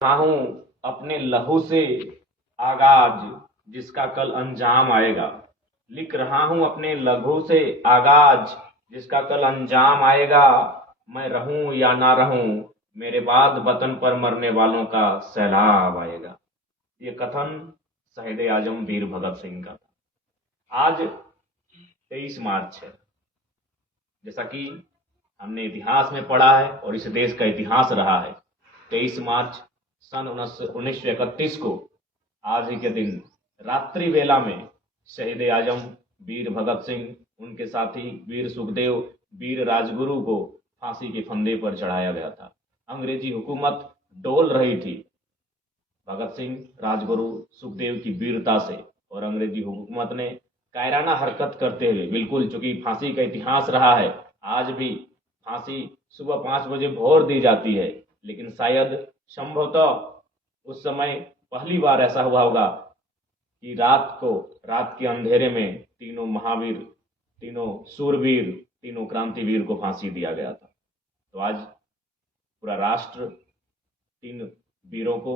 रहा हूं अपने लहू से आगाज, जिसका कल अंजाम आएगा। लिख रहा हूं अपने लहू से आगाज, जिसका कल अंजाम आएगा। मैं रहूं या ना रहूं, मेरे बाद वतन पर मरने वालों का सैलाब आएगा। ये कथन शहीद आजम वीर भगत सिंह का था। आज 23 मार्च है। जैसा कि हमने इतिहास में पढ़ा है और इस देश का इतिहास रहा है, 23 मार्च सन 1931 को आज ही के दिन रात्रि वेला में शहीद आजम वीर भगत सिंह, उनके साथी वीर सुखदेव, वीर राजगुरु को फांसी के फंदे पर चढ़ाया गया था। अंग्रेजी हुकूमत डोल रही थी भगत सिंह, राजगुरु, सुखदेव की वीरता से, और अंग्रेजी हुकूमत ने कायराना हरकत करते हुए, बिल्कुल चूंकि फांसी का इतिहास रहा है, आज भी फांसी सुबह 5 बजे भोर दी जाती है, लेकिन शायद संभवतः उस समय पहली बार ऐसा हुआ होगा कि रात के अंधेरे में तीनों महावीर, तीनों सूरवीर, तीनों क्रांतिवीर को फांसी दिया गया था। तो आज पूरा राष्ट्र तीन वीरों को,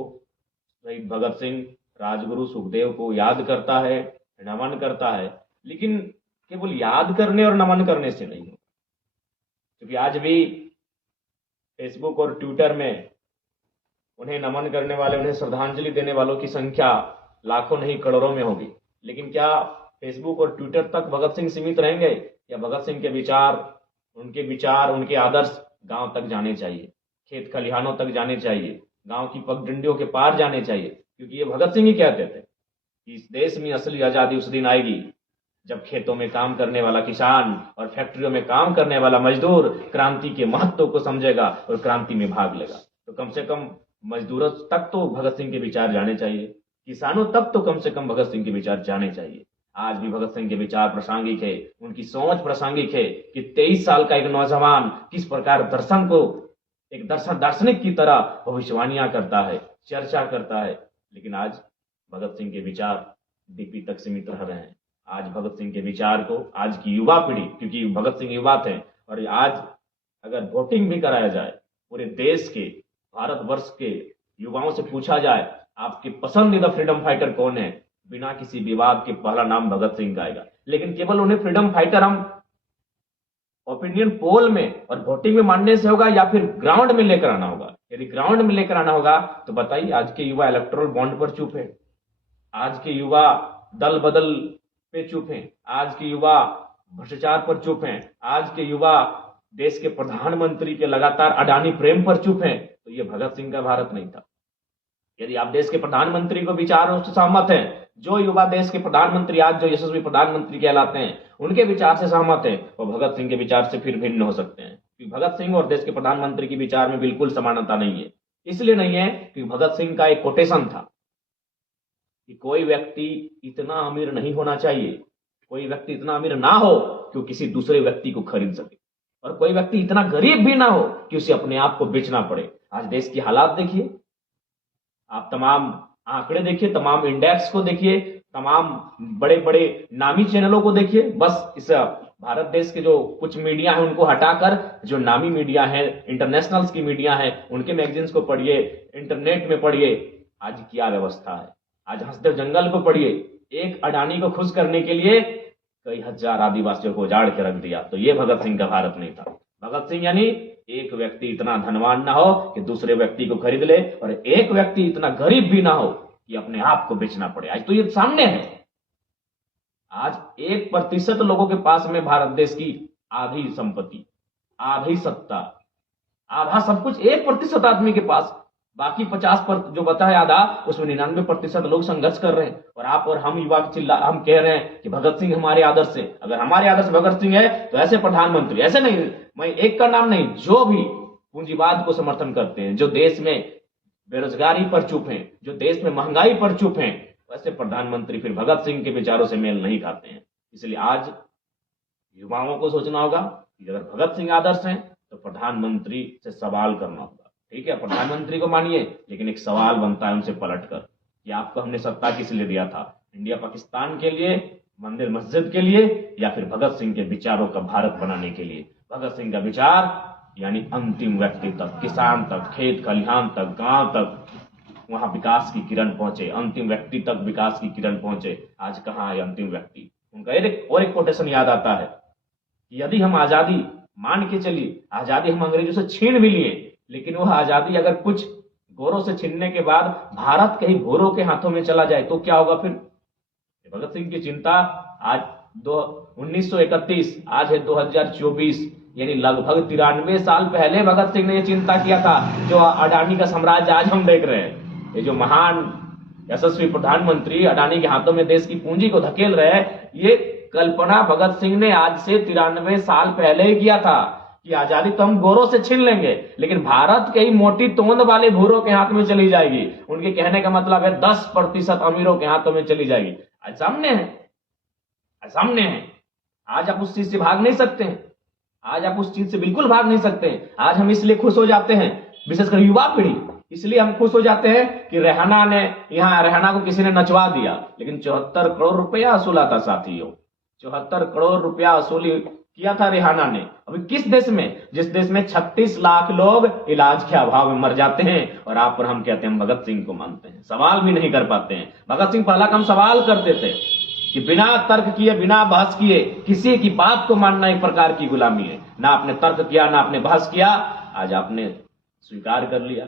शहीद भगत सिंह, राजगुरु, सुखदेव को याद करता है, नमन करता है। लेकिन केवल याद करने और नमन करने से नहीं हो, क्योंकि आज भी फेसबुक और ट्विटर में उन्हें नमन करने वाले, उन्हें श्रद्धांजलि देने वालों की संख्या लाखों नहीं करोड़ों में होगी। लेकिन क्या फेसबुक और ट्विटर तक भगत सिंह सीमित रहेंगे, या भगत सिंह के विचार, उनके आदर्श गांव तक जाने चाहिए, खेत खलिहानों तक जाने चाहिए, गांव की पगडंडियों के पार जाने चाहिए। क्योंकि ये भगत सिंह ही कहते थे कि इस देश में असली आजादी उस दिन आएगी जब खेतों में काम करने वाला किसान और फैक्ट्रियों में काम करने वाला मजदूर क्रांति के महत्व को समझेगा और क्रांति में भाग लेगा। तो कम से कम मजदूरों तक तो भगत सिंह के विचार जाने चाहिए, किसानों तक तो कम से कम भगत सिंह के विचार जाने चाहिए। आज भी भगत सिंह के विचार प्रासंगिक है, उनकी सोच प्रासंगिक है कि 23 साल का एक नौजवान किस प्रकार दर्शन को एक दार्शनिक की तरह भविष्यवाणियां करता है, चर्चा करता है। लेकिन आज भगत सिंह के विचार डीपी तक सीमित रह रहे हैं। आज भगत सिंह के विचार को आज की युवा पीढ़ी, क्योंकि भगत सिंह युवा थे, और आज अगर वोटिंग भी कराया जाए पूरे देश के, भारतवर्ष के युवाओं से पूछा जाए आपके पसंदीदा फ्रीडम फाइटर कौन है, बिना किसी विवाद के पहला नाम भगत सिंह का आएगा। लेकिन केवल उन्हें फ्रीडम फाइटर हम ओपिनियन पोल में और वोटिंग में मानने से होगा, या फिर ग्राउंड में लेकर आना होगा? यदि ग्राउंड में लेकर आना होगा तो बताइए, आज के युवा इलेक्टोरल बॉन्ड पर चुप है, आज के युवा दल बदल पे चुप हैं, आज के युवा भ्रष्टाचार पर चुप हैं, आज के युवा देश के प्रधानमंत्री के लगातार अडानी प्रेम पर चुप हैं। तो ये भगत सिंह का भारत नहीं था। यदि आप देश के प्रधानमंत्री को विचारों से सहमत हैं, जो युवा देश के प्रधानमंत्री आज जो यशस्वी प्रधानमंत्री कहलाते हैं, उनके विचार से सहमत हैं, वो भगत सिंह के विचार से फिर भिन्न हो सकते हैं। क्योंकि भगत सिंह और देश के प्रधानमंत्री के विचार में बिल्कुल समानता नहीं है। इसलिए नहीं है कि भगत सिंह का एक कोटेशन था कि कोई व्यक्ति इतना अमीर नहीं होना चाहिए, कोई व्यक्ति इतना अमीर ना हो कि वो किसी दूसरे व्यक्ति को खरीद सके, और कोई व्यक्ति इतना गरीब भी ना हो कि उसे अपने आप को बेचना पड़े। आज देश की हालात देखिए, आप तमाम आंकड़े देखिए, तमाम इंडेक्स को देखिए, तमाम बड़े बड़े नामी चैनलों को देखिए। बस इस भारत देश के जो कुछ मीडिया है उनको हटाकर जो नामी मीडिया है, इंटरनेशनल्स की मीडिया है, उनके मैगजीन्स को पढ़िए, इंटरनेट में पढ़िए, आज क्या व्यवस्था है। आज हंसदेव जंगल को पढ़िए, एक अडानी को खुश करने के लिए कई हजार आदिवासियों को उजाड़ के रख दिया। तो ये भगत सिंह का भारत नहीं था। भगत सिंह यानी एक व्यक्ति इतना धनवान ना हो कि दूसरे व्यक्ति को खरीद ले, और एक व्यक्ति इतना गरीब भी ना हो कि अपने आप को बेचना पड़े। आज तो ये सामने है। आज 1% लोगों के पास में भारत देश की आधी संपत्ति, आधी सत्ता, आधा सब कुछ 1% आदमी के पास, बाकी 50% जो बचा है आधा, उसमें 99% लोग संघर्ष कर रहे हैं। और आप और हम युवा हम कह रहे हैं कि भगत सिंह हमारे आदर्श है। अगर हमारे आदर्श भगत सिंह है तो ऐसे प्रधानमंत्री, ऐसे नहीं, मैं एक का नाम नहीं, जो भी पूंजीवाद को समर्थन करते हैं, जो देश में बेरोजगारी पर चुप हैं, जो देश में महंगाई पर चुप हैं, वैसे प्रधानमंत्री फिर भगत सिंह के विचारों से मेल नहीं खाते हैं। इसलिए आज युवाओं को सोचना होगा कि अगर भगत सिंह आदर्श हैं तो प्रधानमंत्री से सवाल करना होगा। ठीक है, प्रधानमंत्री को मानिए, लेकिन एक सवाल बनता है उनसे पलट कर कि आपको हमने सत्ता किस लिए दिया था? इंडिया पाकिस्तान के लिए, मंदिर मस्जिद के लिए, या फिर भगत सिंह के विचारों का भारत बनाने के लिए? भगत सिंह का विचार यानी अंतिम व्यक्ति तक, किसान तक, खेत खलिहान तक, गांव तक, वहां विकास की किरण पहुंचे, अंतिम व्यक्ति तक विकास की किरण पहुंचे। आज कहाँ है अंतिम व्यक्ति? उनका एक कोटेशन याद आता है कि यदि हम आजादी मान के चलिए, आजादी हम अंग्रेजों से छीन भी लिए, लेकिन वह आजादी अगर कुछ गोरों से छीनने के बाद भारत कहीं गोरों के हाथों में चला जाए तो क्या होगा फिर? भगत सिंह की चिंता आज 1931, आज है 2024, यानी लगभग 93 साल पहले भगत सिंह ने यह चिंता किया था। जो अडानी का साम्राज्य आज हम देख रहे हैं, ये जो महान यशस्वी प्रधानमंत्री अडानी के हाथों में देश की पूंजी को धकेल रहे हैं, ये कल्पना भगत सिंह ने आज से 93 साल पहले ही किया था कि आजादी तो हम गोरों से छीन लेंगे, लेकिन भारत के ही मोटी तोंद वाले भूरों के हाथ में चली जाएगी। उनके कहने का मतलब है 10% अमीरों के हाथों में चली जाएगी। आज सामने है, आज सामने है। आज आप उस चीज से भाग नहीं सकते हैं, आज आप उस चीज से बिल्कुल भाग नहीं सकते हैं। आज हम इसलिए खुश हो जाते हैं, विशेषकर युवा पीढ़ी, इसलिए हम खुश हो जाते हैं कि रेहाना को किसी ने नचवा दिया, लेकिन 74 करोड़ रुपया वसूला था साथियों, 74 करोड़ रुपया वसूली किया था रेहाना ने। अभी किस देश में, जिस देश में 36 लाख लोग इलाज के अभाव में मर जाते हैं, और आप और हम कहते हैं हम भगत सिंह को मानते हैं, सवाल भी नहीं कर पाते हैं। भगत सिंह पहला काम सवाल करते थे कि बिना तर्क किए, बिना बहस किए किसी की बात को मानना एक प्रकार की गुलामी है। ना आपने तर्क किया, ना आपने बहस किया, आज आपने स्वीकार कर लिया।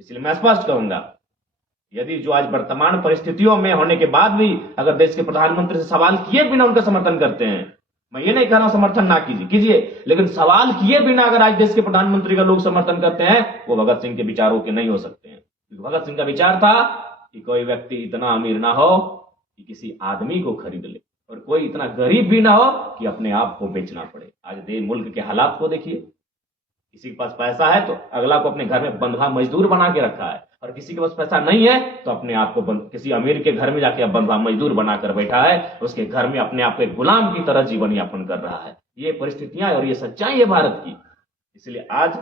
इसलिए मैं स्पष्ट कहूंगा, यदि जो आज वर्तमान परिस्थितियों में होने के बाद भी अगर देश के प्रधानमंत्री से सवाल किए बिना उनका समर्थन करते हैं, मैं ये नहीं कह रहा हूं समर्थन ना कीजिए, लेकिन सवाल किए बिना अगर आज देश के प्रधानमंत्री का लोग समर्थन करते हैं, वो भगत सिंह के विचारों के नहीं हो सकते हैं। क्योंकि भगत सिंह का विचार था कि कोई व्यक्ति इतना अमीर ना हो कि किसी आदमी को खरीद ले, और कोई इतना गरीब भी ना हो कि अपने आप को बेचना पड़े। आज मुल्क के हालात को देखिए, किसी के पास पैसा है तो अगला को अपने घर में बंधुआ मजदूर बना के रखा है, और किसी के पास पैसा नहीं है तो अपने आप को किसी अमीर के घर में जाके बंधुआ मजदूर बनाकर बैठा है, उसके घर में अपने आप को एक गुलाम की तरह जीवन यापन कर रहा है। ये परिस्थितियां और ये सच्चाई है भारत की। इसलिए आज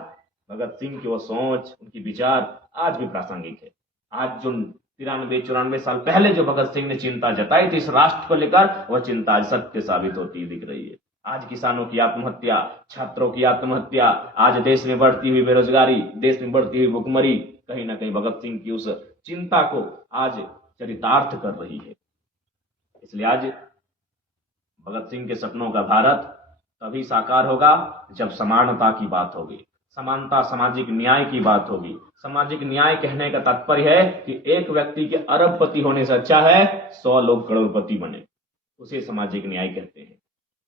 भगत सिंह की वो सोच, उनकी विचार आज भी प्रासंगिक है। आज जो 93-94 साल पहले जो भगत सिंह ने चिंता जताई थी इस राष्ट्र को लेकर, वह चिंता आज सत्य साबित होती दिख रही है। आज किसानों की आत्महत्या, छात्रों की आत्महत्या, आज देश में बढ़ती हुई बेरोजगारी, देश में बढ़ती हुई भुखमरी, कहीं ना कहीं भगत सिंह की उस चिंता को आज चरितार्थ कर रही है। इसलिए आज भगत सिंह के सपनों का भारत तभी साकार होगा जब समानता की बात होगी, समानता, सामाजिक न्याय की बात होगी। सामाजिक न्याय कहने का तात्पर्य है कि एक व्यक्ति के अरबपति होने से अच्छा है 100 लोग करोड़पति बने, उसे सामाजिक न्याय कहते हैं।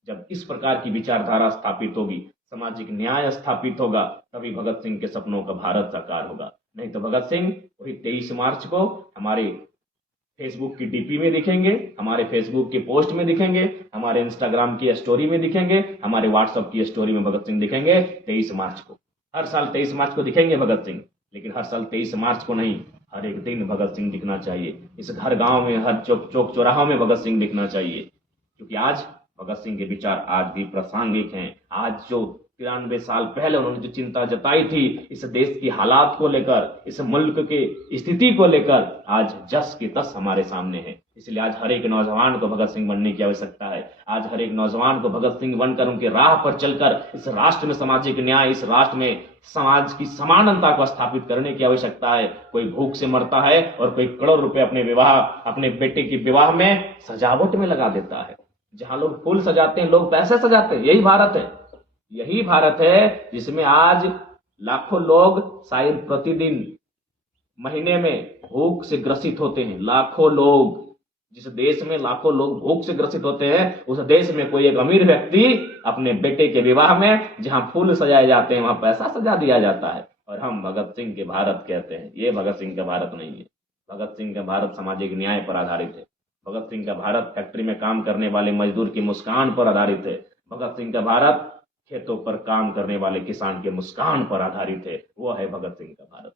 जब इस प्रकार की विचारधारा स्थापित होगी, सामाजिक न्याय स्थापित होगा, तभी भगत सिंह के सपनों का भारत साकार होगा। नहीं तो भगत सिंह वही 23 मार्च को हमारे फेसबुक की डीपी में दिखेंगे, हमारे फेसबुक के पोस्ट में दिखेंगे, हमारे इंस्टाग्राम की स्टोरी में दिखेंगे, हमारे व्हाट्सएप की स्टोरी में भगत सिंह दिखेंगे 23 मार्च को। हर साल 23 मार्च को दिखेंगे भगत सिंह, लेकिन हर साल 23 मार्च को नहीं, हर एक दिन भगत सिंह दिखना चाहिए। इस हर गांव में, हर चौक चौराहों में भगत सिंह दिखना चाहिए, क्योंकि आज भगत सिंह के विचार आज भी प्रासंगिक हैं। आज जो 93 साल पहले उन्होंने जो चिंता जताई थी इस देश की हालात को लेकर, इस मुल्क के स्थिति को लेकर, आज जस की तस हमारे सामने है। इसलिए आज हर एक नौजवान को भगत सिंह बनने की आवश्यकता है। आज हर एक नौजवान को भगत सिंह बनकर उनके राह पर चलकर इस राष्ट्र में सामाजिक न्याय, इस राष्ट्र में समाज की समानता को स्थापित करने की आवश्यकता है। कोई भूख से मरता है और कोई करोड़ रुपए अपने बेटे के विवाह में सजावट में लगा देता है। जहां लोग फूल सजाते हैं, लोग पैसे सजाते हैं। यही भारत है, यही भारत है जिसमें आज लाखों लोग शायद प्रतिदिन, महीने में भूख से ग्रसित होते हैं। लाखों लोग, जिस देश में लाखों लोग भूख से ग्रसित होते हैं, उस देश में कोई एक अमीर व्यक्ति अपने बेटे के विवाह में जहां फूल सजाए जाते हैं वहां पैसा सजा दिया जाता है, और हम भगत सिंह के भारत कहते हैं। ये भगत सिंह का भारत नहीं है। भगत सिंह का भारत सामाजिक न्याय पर आधारित है। भगत सिंह का भारत फैक्ट्री में काम करने वाले मजदूर की मुस्कान पर आधारित है। भगत सिंह का भारत खेतों पर काम करने वाले किसान के मुस्कान पर आधारित है। वो है भगत सिंह का भारत।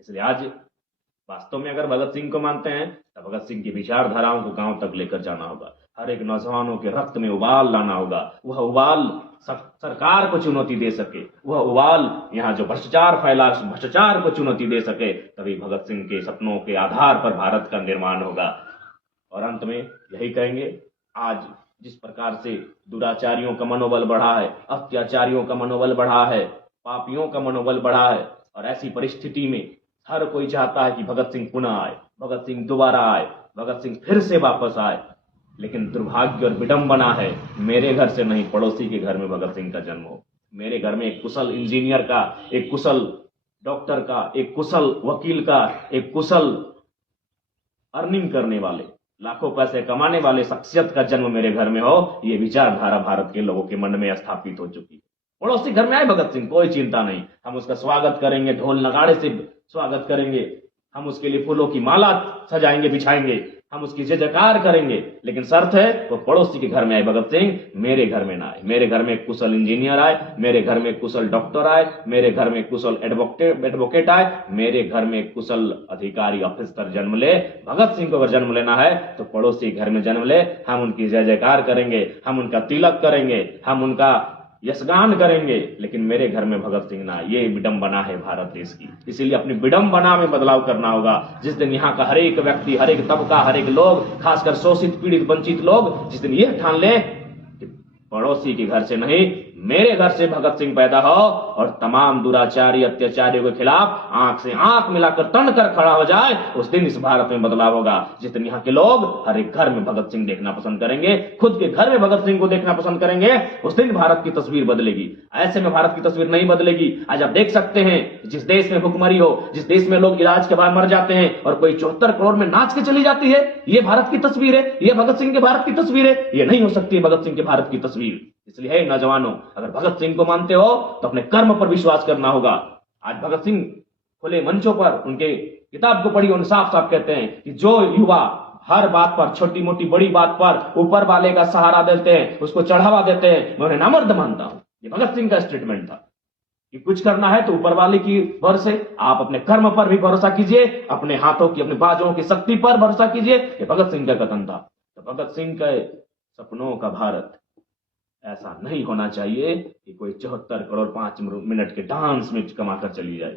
इसलिए आज वास्तव में अगर भगत सिंह को मानते हैं तो भगत सिंह की विचारधाराओं को गांव तक लेकर जाना होगा। हर एक नौजवानों के रक्त में उबाल लाना होगा। वह उबाल सरकार को चुनौती दे सके, वह उबाल यहाँ जो भ्रष्टाचार फैला भ्रष्टाचार को चुनौती दे सके, तभी भगत सिंह के सपनों के आधार पर भारत का निर्माण होगा। और अंत में यही कहेंगे, आज जिस प्रकार से दुराचारियों का मनोबल बढ़ा है, अत्याचारियों का मनोबल बढ़ा है, पापियों का मनोबल बढ़ा है, और ऐसी परिस्थिति में हर कोई चाहता है कि भगत सिंह पुनः आए, भगत सिंह दोबारा आए, भगत सिंह फिर से वापस आए। लेकिन दुर्भाग्य और विडंबना है, मेरे घर से नहीं, पड़ोसी के घर में भगत सिंह का जन्म हो। मेरे घर में एक कुशल इंजीनियर का, एक कुशल डॉक्टर का, एक कुशल वकील का, एक कुशल अर्निंग करने वाले, लाखों पैसे कमाने वाले शख्सियत का जन्म मेरे घर में हो, ये विचारधारा भारत के लोगों के मन में स्थापित हो चुकी है। पड़ोसी घर में आए भगत सिंह, कोई चिंता नहीं, हम उसका स्वागत करेंगे, ढोल नगाड़े से स्वागत करेंगे, हम उसके लिए फूलों की माला सजाएंगे, बिछाएंगे, हम उसकी जय जयकार करेंगे। लेकिन शर्त है वो पड़ोसी के घर में आए भगत सिंह, मेरे घर में ना आए। मेरे घर में एक कुशल इंजीनियर आए, मेरे घर में एक कुशल डॉक्टर आए, मेरे घर में एक कुशल एडवोकेट आए, मेरे घर में एक कुशल अधिकारी ऑफिसर जन्म ले। भगत सिंह को अगर जन्म लेना है तो पड़ोसी घर में जन्म ले, हम उनकी जय जयकार करेंगे, हम उनका तिलक करेंगे, हम उनका यशगान करेंगे। लेकिन मेरे घर में भगत सिंह ना, ये विडंबना है भारत देश की। इसीलिए अपनी विडंबना में बदलाव करना होगा। जिस दिन यहाँ का हर एक व्यक्ति, हर एक तबका, हर एक लोग, खासकर शोषित पीड़ित वंचित लोग, जिस दिन यह ठान ले पड़ोसी के घर से नहीं, मेरे घर से भगत सिंह पैदा हो और तमाम दुराचारी अत्याचारियों के खिलाफ आंख से आंख मिलाकर तन कर खड़ा हो जाए, उस दिन इस भारत में बदलाव होगा। जिस दिन यहाँ के लोग हर एक घर में भगत सिंह देखना पसंद करेंगे, खुद के घर में भगत सिंह को देखना पसंद करेंगे, उस दिन भारत की तस्वीर बदलेगी। ऐसे में भारत की तस्वीर नहीं बदलेगी। आज आप देख सकते हैं, जिस देश में भुखमरी हो, जिस देश में लोग इलाज के बाद मर जाते हैं और कोई 74 करोड़ में नाच के चली जाती है, ये भारत की तस्वीर है, ये भगत सिंह के भारत की तस्वीर है। ये नहीं हो सकती भगत सिंह के भारत की तस्वीर। इसलिए नौजवानों, अगर भगत सिंह को मानते हो तो अपने कर्म पर विश्वास करना होगा। आज भगत सिंह खुले मंचों पर उनके किताब को पढ़ी, उन साफ साफ कहते हैं कि जो युवा हर बात पर, छोटी मोटी बड़ी बात पर ऊपर वाले का सहारा देते हैं, उसको चढ़ावा देते हैं, मैं उन्हें नामर्द मानता हूं। ये भगत सिंह का स्टेटमेंट था कि कुछ करना है तो ऊपर वाले की भरोसे, आप अपने कर्म पर भी भरोसा कीजिए, अपने हाथों की, अपने बाजों की शक्ति पर भरोसा कीजिए। ये भगत सिंह का कथन था। तो भगत सिंह के सपनों का भारत ऐसा नहीं होना चाहिए कि कोई 74 करोड़ 5 मिनट के डांस में कमाकर चली जाए।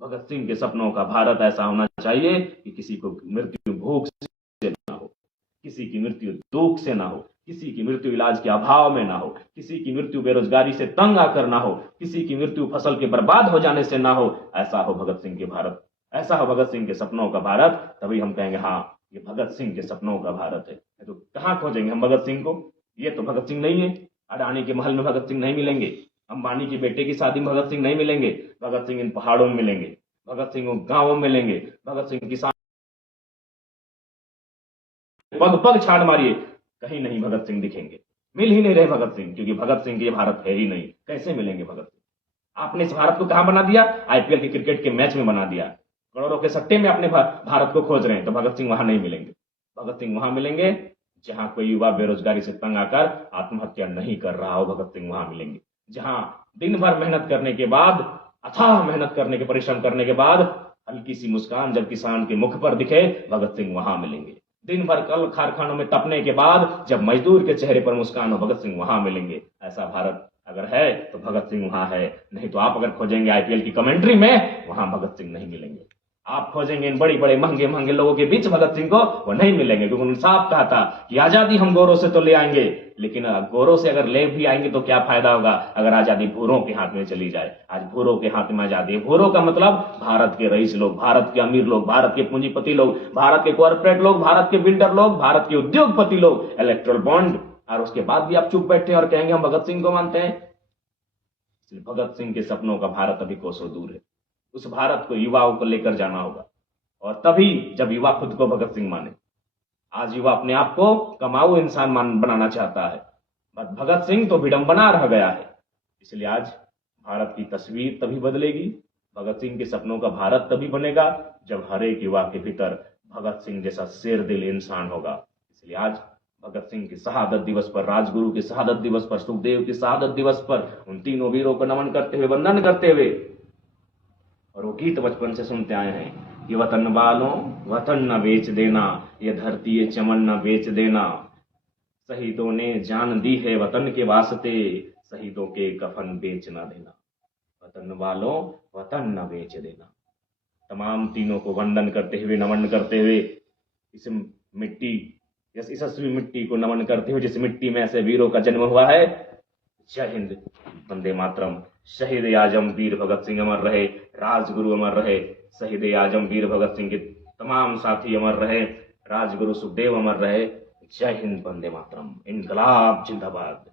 भगत सिंह के सपनों का भारत ऐसा होना चाहिए कि किसी को मृत्यु भूख से ना हो, किसी की मृत्यु दुख से ना हो, किसी की मृत्यु इलाज के अभाव में ना हो, किसी की मृत्यु बेरोजगारी से तंग आकर ना हो, किसी की मृत्यु फसल के बर्बाद हो जाने से ना हो। ऐसा हो भगत सिंह के भारत, ऐसा हो भगत सिंह के सपनों का भारत। तभी हम कहेंगे हाँ, ये भगत सिंह के सपनों का भारत है। तो कहां खोजेंगे हम भगत सिंह को? ये तो भगत सिंह नहीं है। अडानी के महल में भगत सिंह नहीं मिलेंगे, अंबानी की बेटे की शादी में भगत सिंह नहीं मिलेंगे। भगत सिंह इन पहाड़ों में मिलेंगे, भगत सिंह गांवों में मिलेंगे, भगत सिंह किसान पग पग छाड़ मारिए, कहीं नहीं भगत सिंह दिखेंगे। मिल ही नहीं रहे भगत सिंह, क्योंकि भगत सिंह के भारत है ही नहीं। कैसे मिलेंगे भगत सिंह? आपने इस भारत को कहां बना दिया? आईपीएल के क्रिकेट के मैच में बना दिया। करोड़ों के सट्टे में अपने भारत को खोज रहे हैं, तो भगत सिंह वहां नहीं मिलेंगे। भगत सिंह वहां मिलेंगे जहां कोई युवा बेरोजगारी से तंग आकर आत्महत्या नहीं कर रहा हो, भगत सिंह वहां मिलेंगे। जहां दिन भर मेहनत करने के बाद, अथाह मेहनत करने के, परिश्रम करने के बाद हल्की सी मुस्कान जब किसान के मुख पर दिखे, भगत सिंह वहां मिलेंगे। दिन भर कल कारखानों में तपने के बाद जब मजदूर के चेहरे पर मुस्कान हो, भगत सिंह वहां मिलेंगे। ऐसा भारत अगर है तो भगत सिंह वहां है। नहीं तो आप अगर खोजेंगे आईपीएल की कमेंट्री में, वहां भगत सिंह नहीं मिलेंगे। आप खोजेंगे इन बड़ी बड़े महंगे महंगे लोगों के बीच भगत सिंह को, वो नहीं मिलेंगे। क्योंकि उन्होंने साफ कहा था कि आजादी हम गोरों से तो ले आएंगे, लेकिन गोरों से अगर ले भी आएंगे तो क्या फायदा होगा अगर आजादी भूरों के हाथ में चली जाए। आज भूरों के हाथ में आजादी है। भूरों का मतलब भारत के रईस लोग, भारत के अमीर लोग, भारत के पूंजीपति लोग, भारत के कॉर्पोरेट लोग, भारत के बिल्डर लोग, भारत के उद्योगपति लोग, इलेक्ट्रल बॉन्ड। और उसके बाद भी आप चुप बैठे और कहेंगे हम भगत सिंह को मानते हैं। भगत सिंह के सपनों का भारत अभी कोसों दूर है। उस भारत को युवाओं को लेकर जाना होगा, और तभी जब युवा खुद को भगत सिंह माने। आज युवा अपने आप को कमाऊ इंसान बनाना चाहता है, बस भगत सिंह तो विडंबना रह गया है। इसलिए आज भारत की तस्वीर तभी बदलेगी, भगत सिंह के सपनों का भारत तभी बनेगा जब हर एक युवा के भीतर भगत सिंह जैसा शेर दिल इंसान होगा। इसलिए आज भगत सिंह की शहादत दिवस पर, राजगुरु की शहादत दिवस पर, सुखदेव की शहादत दिवस पर उन तीनों वीरों को नमन करते हुए, वंदन करते हुए, और वो गीत बचपन से सुनते आए हैं कि वतन वालों वतन न बेच देना, ये धरती ये चमन न बेच देना, शहीदों ने जान दी है वतन के वास्ते, शहीदों के कफन बेच न देना। वतन वालों वतन न बेच देना। तमाम तीनों को वंदन करते हुए, नमन करते हुए, इस मिट्टी, इस यशस्वी मिट्टी को नमन करते हुए जिस मिट्टी में ऐसे वीरों का जन्म हुआ है, जय हिंद, वंदे मातरम। शहीद आजम वीर भगत सिंह अमर रहे, राजगुरु अमर रहे, शहीद आजम वीर भगत सिंह के तमाम साथी अमर रहे, राजगुरु सुखदेव अमर रहे। जय हिंद, वंदे मातरम, इनकलाब जिंदाबाद।